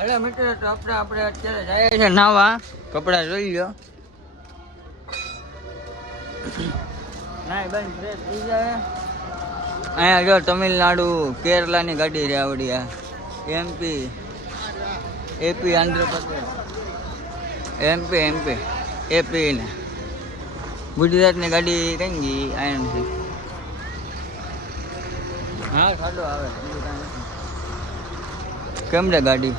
હાલો મિત્રો, તો આપણે અત્યારે જઈએ છે નાવા. કપડા જોઈ લો. નાઈ બંધ ફ્રેશ થઈ જાય. અહીંયા જો તમિલનાડુ કેરલાની ગાડી રે આવડી. આ MP AP Andhra Pradesh MP AP ને ગુજરાતની ગાડી કઈ ગઈ આયન છે. હા સાડો આવે કેમ રે ગાડી.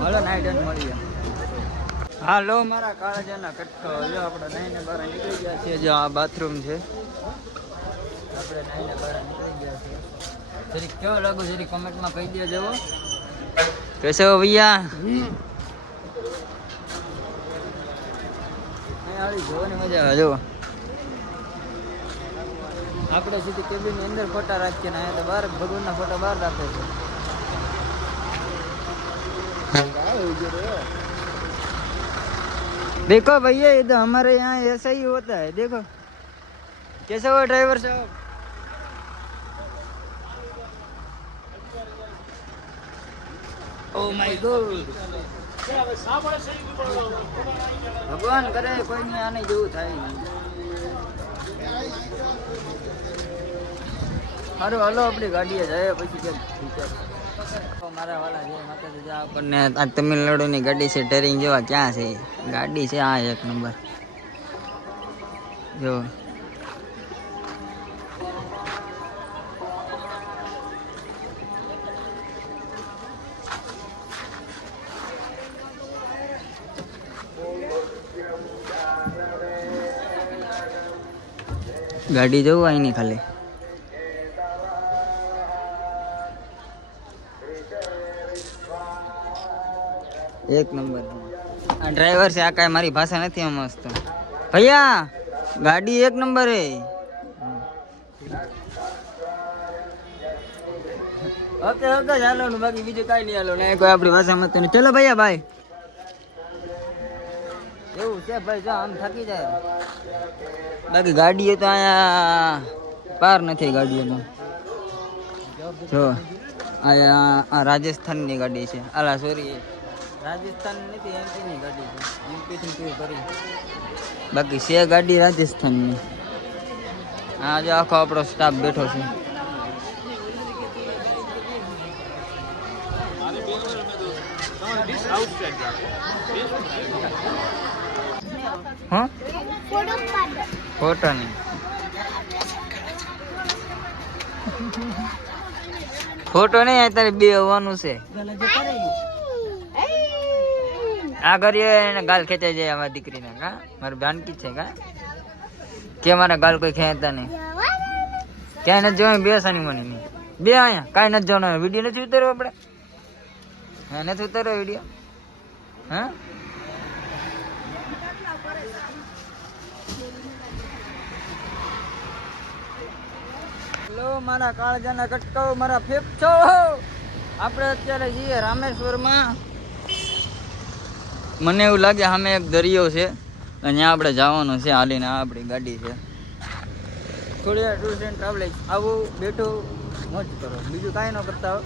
હાલો નાઈટ મળી ગયા. હાલો મારા કાળજાના કટકો. જો આપણે નાઈને બહાર નીકળી ગયા છીએ. જો આ બાથરૂમ છે. આપણે નાઈને બહાર નીકળી ગયા છીએ. જરીક કેવો લાગુ જરીક કમેન્ટમાં કહી દે. જવો કેસે હો ભૈયા. જોવાની મજા આવે. જો આપણે સીધી કેબિનની અંદર ફોટા રાખીએ ને અહીંયા તો બહાર ભગવાનના ફોટા બહાર રાખે છે. देखो भैया ये तो हमारे यहाँ ऐसा ही होता है. देखो कैसा हुआ ड्राइवर साहब. Oh my God. भगवान करे कोई नहीं आने જેવું થાય નહીં. સારું હાલો આપણી ગાડીએ જાય પછી કેમ મારા વાલા જય માતાજી. જા આપણને આ તમિલનાડુની ગાડી છે. ટેરિંગ જેવા ક્યાં છે ગાડી છે. આ એક નંબર જો. ગાડી જોવું આઈ નહીં ખાલી. એક નંબર. આ ડ્રાઈવર છે. આ કાંઈ મારી ભાષા નથી મસ્ત. ભૈયા ગાડી એક નંબર હે. ઓકે ઓકે ચાલો ને બાકી બીજું કાંઈ નહીં. હાલો ને કોઈ આપણી ભાષામાં તો નહીં. ચલો ભૈયા ભાઈ. એવું છે ભાઈ. જો આમ થાકી જાય. બાકી ગાડીઓ તો અહીંયા પાર નથી ગાડીઓમાં. જો આ રાજસ્થાનની ગાડી છે. આલા સોરી રાજસ્થાન નથી એમપીની ગાડી છે. એમપીથી પૂરી કરી. બાકી છે ગાડી રાજસ્થાનની. આ જો આખો આપણો સ્ટાફ બેઠો છે. હા ફોટો નહીં. ફોટો નહીં. અત્યારે બે આવવાનું છે. આ કરીએ એને ગાલ ખેંચાઈ જાય અમારી દીકરીને. કા મારી બાનકી છે કા કે મારા ગાલ કોઈ ખેંચતા નહીં. ક્યાંય નથી જોવાનું. બે સાની મને નહીં. બે અહીંયા કાંઈ નથી જોવાનું. વિડીયો નથી ઉતાર્યો આપણે. હા નથી ઉતાર્યો વિડીયો. હા હેલો મારા કાળજાના કટકાઓ મારા ફેફસો. આપણે અત્યારે જઈએ રામેશ્વરમાં. મને એવું લાગે સામે એક દરિયો છે અહીંયા આપણે જવાનું છે હાલીને. આ આપણી ગાડી છે. થોડી વાર ટૂર્સ એન્ડ ટ્રાવેલ્સ. આવું બેઠું મોજ કરો. બીજું કાંઈ ન કરતા હો.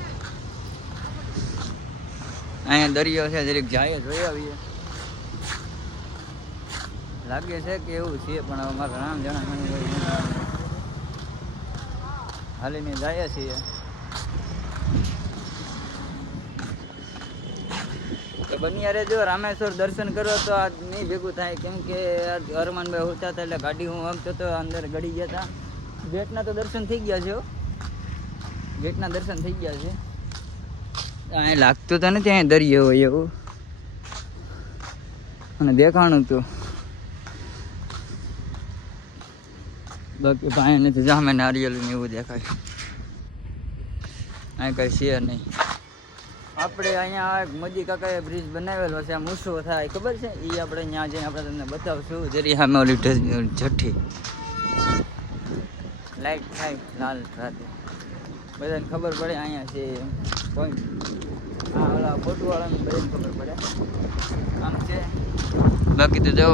અહીંયા દરિયો છે. જરીક જાય જોઈ આવીએ. લાગે છે કે એવું છે પણ હવે મારું નામ જણા હાલીને જાય છીએ. તો બની યારે જો રામેશ્વર દર્શન કરો તો આજ નહીં ભેગું થાય. કેમ કે હરમાનભાઈ હોતા હતા એટલે ગાડી હું આમતો તો અંદર ગળી ગયા હતા. ગેટના તો દર્શન થઈ ગયા છે. ગેટના દર્શન થઈ ગયા છે. અહીં લાગતું તો નથી અહીં દરિયો હોય એવું. અને દેખાણું તો બાકી ભાઈ નથી. જામે નારિયેલું ને એવું દેખાય. અહીં કઈ છે નહીં. આપણે અહીંયા એક મોદી કાકાએ બ્રિજ બનાવેલો છે. આમ ઊંચો થાય ખબર છે. એ આપણે ત્યાં જઈને આપણે તમને બતાવશું. જરી સામે ઓલી જઠ્ઠી લાઈટ થાય લાલ રાતે બધાને ખબર પડે અહીંયા છે પોઈન્ટ. હા ઓલા ફોટોવાળાને બધાને ખબર પડે આમ છે. બાકી તો જો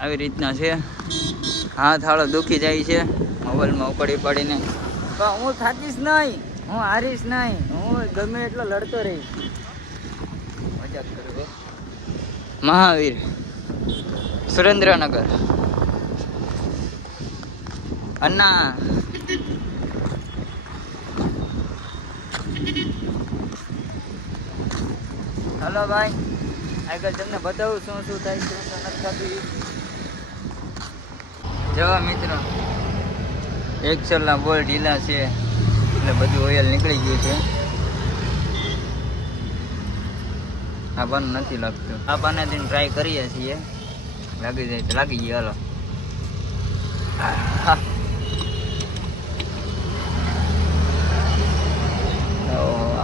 આવી રીતના છે. હાથ હાળો દુખી જાય છે મોબાઈલમાં ઉપાડી પાડીને. પણ હું થાકીશ નહીં. હું હારીશ નહીં, હું ગમે એટલો લડતો રહીશ. મજાક કરું. મહાવીર સુરેન્દ્રનગર અન્ના હલો ભાઈ, આગળ તમને બતાવું શું શું થાય શું શું નથી થતું. જો મિત્રો, એક્સેલના બોલ ઢીલા છે એટલે બધું ઓઇલ નીકળી ગયું છે. આ પણ નથી લાગતું. આ પાનાથી ટ્રાય કરીએ છીએ, લાગી જાય તો લાગી ગઈ. હાલો,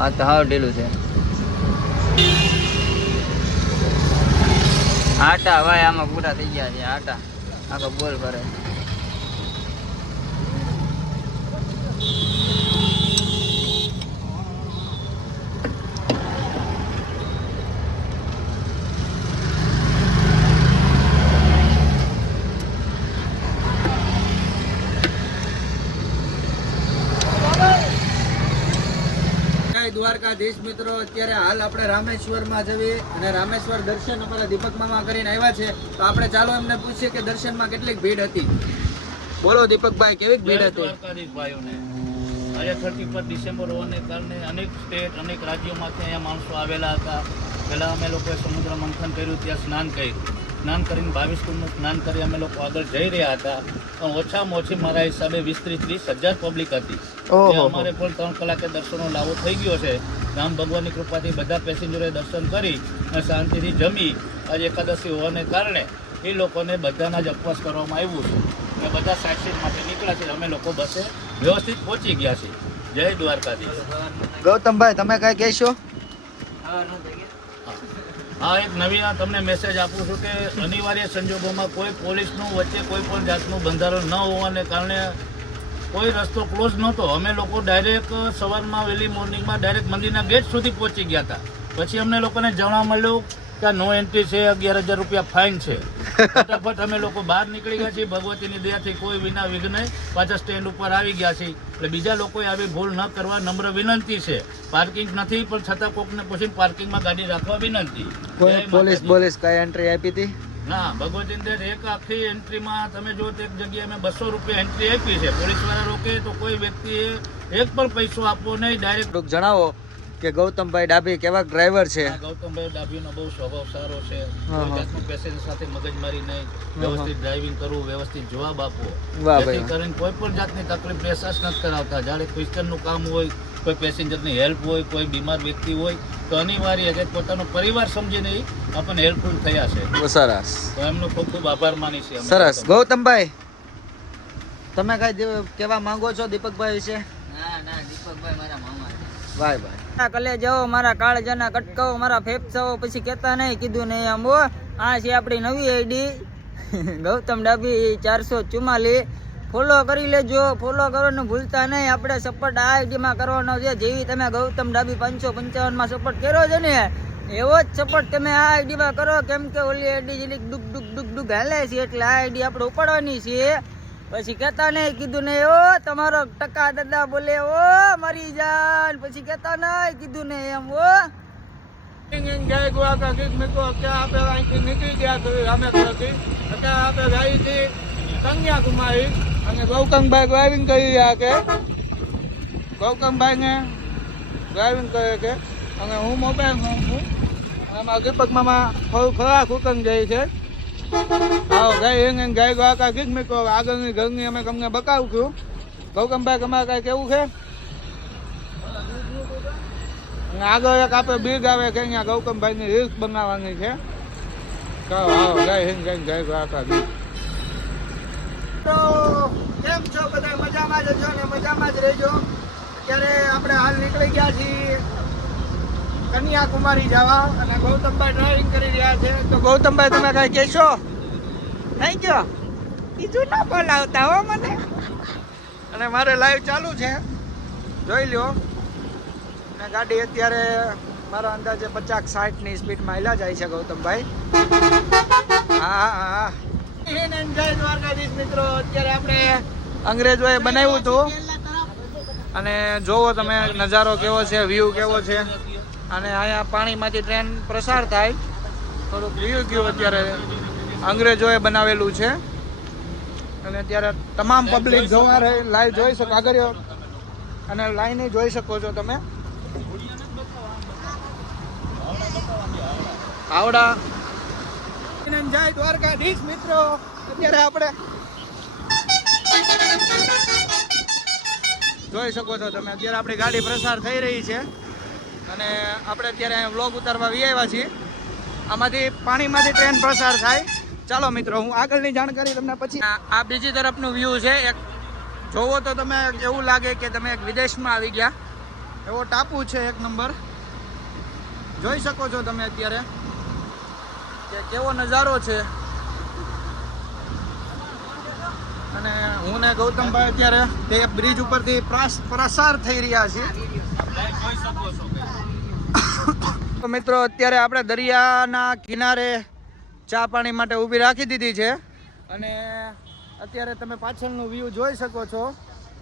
આ તો હાવ ઢીલું છે. આટા ભાઈ આમાં પૂરા થઈ ગયા છે. આટા આખો બોલ કરે. દ્વારકાધીશ મિત્રો, અત્યારે હાલ આપણે રામેશ્વરમાં જઈએ અને રામેશ્વર દર્શન અમારા દીપક મામા કરીને આવ્યા છે. તો આપણે ચાલો એમને પૂછીએ કે દર્શનમાં કેટલીક ભીડ હતી. બોલો દીપકભાઈ, કેવી ભીડ હતી? દ્વારકાધીશ ભાઈઓને આજે 31 ડિસેમ્બર હોવાને કારણે અનેક સ્ટેટ અનેક રાજ્યોમાંથી અહીંયા માણસો આવેલા હતા. પહેલાં અમે લોકોએ સમુદ્ર મંથન કર્યું, ત્યાં સ્નાન કર્યું. સ્નાન કરીને 22 કુંડનું સ્નાન કરી અમે લોકો આગળ જઈ રહ્યા હતા. પણ ઓછામાં ઓછી મારા હિસાબે 20-30 હજાર પબ્લિક હતી. અમારે પણ 3 કલાકે દર્શનનો લાવો થઈ ગયો છે. રામ ભગવાનની કૃપાથી બધા પેસેન્જરોએ દર્શન કરી અને શાંતિથી જમી. આજે એકાદશી હોવાને કારણે એ લોકોને બધાના જ ઉપવાસ કરવામાં આવ્યું છે અને બધા સાક્ષી માટે નીકળ્યા છે. અમે લોકો બસે વ્યવસ્થિત પહોંચી ગયા છીએ. જય દ્વારકાધીશ. ગૌતમભાઈ, તમે કઈ કહેશો? હા, એક નવીન તમને મેસેજ આપું છું કે અનિવાર્ય સંજોગોમાં કોઈ પોલીસનું વચ્ચે કોઈ પણ જાતનું બંધારણ ન હોવાને કારણે કોઈ રસ્તો ક્લોઝ નહોતો. અમે લોકો ડાયરેક્ટ સવારમાં વહેલી મોર્નિંગમાં ડાયરેક્ટ મંદિરના ગેટ સુધી પહોંચી ગયા હતા. પછી અમને લોકોને જાણવા મળ્યું કે નો એન્ટ્રી છે, 11,000 રૂપિયા ફાઇન છે. ફટાફટ અમે લોકો બહાર નીકળી ગયા છીએ. ભગવતીની દયાથી કોઈ વિના વિઘ્ને પાછા સ્ટેન્ડ ઉપર આવી ગયા છીએ. એટલે બીજા લોકોએ આવી ભૂલ ન કરવા નમ્ર વિનંતી છે. પાર્કિંગ નથી પણ છતાં કોકને પૂછીને પાર્કિંગમાં ગાડી રાખવા વિનંતી. પોલીસ કઈ એન્ટ્રી આપી હતી? ના, ભગવતીની એક આખી એન્ટ્રીમાં તમે જો એક જગ્યાએ અમે 200 રૂપિયા એન્ટ્રી આપી છે. પોલીસવાળા રોકે તો કોઈ વ્યક્તિએ એક પણ પૈસો આપવો નહીં. ડાયરેક્ટ જણાવો કે ગૌતમભાઈ ડાભી કેવા ડ્રાઈવર છે? ગૌતમભાઈ ડાભીનો બહુ સ્વભાવ સારો છે. કોઈ જાતનું પેસેન્જર સાથે મગજમારી નહીં, વ્યવસ્થિત ડ્રાઇવિંગ કરવું, વ્યવસ્થિત જવાબ આપવો. જેથી કરીને કોઈ પણ જાતની તકલીફ અહેસાસ નથી કરાવતા. જ્યારે ક્વેશ્ચનનું કામ હોય, કોઈ પેસેન્જરની હેલ્પ હોય, કોઈ બીમાર વ્યક્તિ હોય તો અનિવાર્ય કે પોતાનો પરિવાર સમજીને આપણને હેલ્પફુલ થયા છે. સરસ, તો એમનો ખૂબ ખૂબ આભાર માની છે. સરસ. ગૌતમભાઈ, તમે કઈ કહેવા માંગો છો દીપકભાઈ વિશે? ના, દીપકભાઈ મારા મામા છે. ભાઈ ભાઈ કલે જાઓ, મારા કાળજાના કટકાઓ, મારા ફેફસાઓ પછી કહેતા નહીં, કીધું નહીં આમ. આ છે આપણી નવી આઈડી ગૌતમ ડાભી 444. ફોલો કરી લેજો, ફોલો કરવાનું ભૂલતા નહીં. આપણે સપોર્ટ આ આઈડીમાં કરવાનો છે. જેવી તમે ગૌતમ ડાભી 555માં સપોર્ટ કર્યો છે ને, એવો જ સપોર્ટ તમે આ આઈડીમાં કરો. કેમ કે ઓલી આઈડી જેલી ડુક ડુક ડુક ડુક હાલે છે એટલે આ આઈડી આપણે ઉપાડવાની છે. પછી કહેતા નહીં, કીધું નહીં ઓ તમારો ટકા દાદા બોલે ઓ મારી જાન. પછી કહેતા નહીં, કીધું નહીં એમ. ઓ જય દ્વારકાધીશ મિત્રો, અત્યારે આપણે અહીંથી નીકળી ગયા છીએ રામેશ્વરથી. અત્યારે આપણે જાય છીએ કન્યાકુમારી અને ગૌતમભાઈ ડ્રાઇવિંગ કરી રહ્યા છે. ગૌતમભાઈને ડ્રાઇવિંગ કરે છે અને હું મોબાઈલમાં છું. આમાં દીપક મામા થોડું ખરાબ ઉકંગ જાય છે. આવો ગાય ગાય દ્વારકાધીશ મિત્રો, આગળની ઘરની અમે તમને બતાવું છું. ગૌતમભાઈ, તમારે કાંઈ કેવું છે? આગળ એક આપણે બીજ આવે છે, અહીંયા ગૌતમભાઈની રીલ્સ બનાવવાની છે. આવો જય હિન્દ, જય દ્વારકાધીશ. તો કેમ છો બધા? મજામાં જ છો ને મજામાં જ રહેજો. અત્યારે આપણે હાલ નીકળી ગયા છીએ કન્યાકુમારી જવા અને ગૌતમભાઈ ડ્રાઇવિંગ કરી રહ્યા છે. તો ગૌતમભાઈ, તમે કઈ કહેશો? નહીં કયો, બીજું ના બોલાવતા હો મને. અને મારે લાઈવ ચાલુ છે, જોઈ લ્યો. અને ગાડી અત્યારે મારા અંદાજે 50-60ની સ્પીડમાં હાલ્યા જાય છે ગૌતમભાઈ. હા. જય દ્વારકાધીશ મિત્રો, અત્યારે આપણે અંગ્રેજોએ બનાવ્યું હતું અને જોવો તમે નજારો કેવો છે, વ્યૂ કેવો છે. અને અહીંયા પાણીમાંથી ટ્રેન પ્રસાર થાય. થોડુંક વ્યૂ ગયું અત્યારે અંગ્રેજોએ બનાવેલું છે. અને અત્યારે તમામ પબ્લિક જોવા રહે, લાઈવ જોઈ શકો આગળ અને લાઈને જોઈ શકો છો તમે. આવડા જય દ્વારકાધીશ મિત્રો. અત્યારે આપણે જોઈ શકો છો તમે, અત્યારે આપણી ગાડી પ્રસાર થઈ રહી છે અને આપણે અત્યારે અહીંયા વ્લોગ ઉતારવા આવ્યા છીએ. આમાંથી પાણીમાંથી ટ્રેન પ્રસાર થાય. ચાલો મિત્રો, હું આગળની જાણકારી તમને પછી. આ બીજી તરફનું વ્યૂ છે. એક જોવો તો તમે એવું લાગે કે તમે એક વિદેશમાં આવી ગયા એવો ટાપુ છે. એક નંબર જોઈ શકો છો તમે અત્યારે કે કેવો નજારો છે. અને હું ને ગૌતમભાઈ અત્યારે તે બ્રિજ ઉપરથી પ્રસાર થઈ રહ્યા છીએ. તો મિત્રો અત્યારે આપણે દરિયાના કિનારે ચા પાણી માટે ઊભી રાખી દીધી છે. અને અત્યારે તમે પાછળનું વ્યૂ જોઈ શકો છો.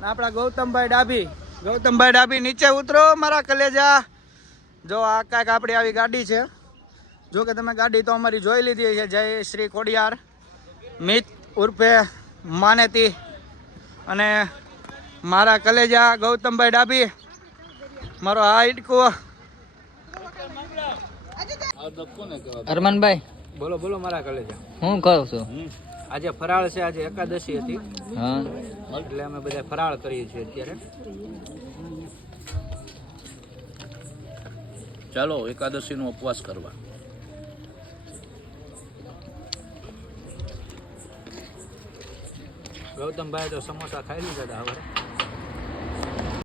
આપણા ગૌતમભાઈ ડાભી નીચે ઉતરો મારા કલેજા. જો આ કાંઈક આપણી આવી ગાડી છે. જો કે તમે ગાડી તો અમારી જોઈ લીધી છે. જય શ્રી ખોડિયાર મિત ઉર્ફે માનેતી અને મારા કલેજા ગૌતમભાઈ ડાભી, મારો આ ઈટકો. અરમાનભાઈ બોલો બોલો મારા કલેજા. હું કહું છું. આજે ફરાળ છે, આજે એકાદશી હતી હા, એટલે અમે બધા ફરાળ કરીએ છીએ અત્યારે. ચાલો એકાદશીનો ઉપવાસ કરવા. ગૌતમભાઈ તો સમોસા ખાઈ લીધા હતા હવે.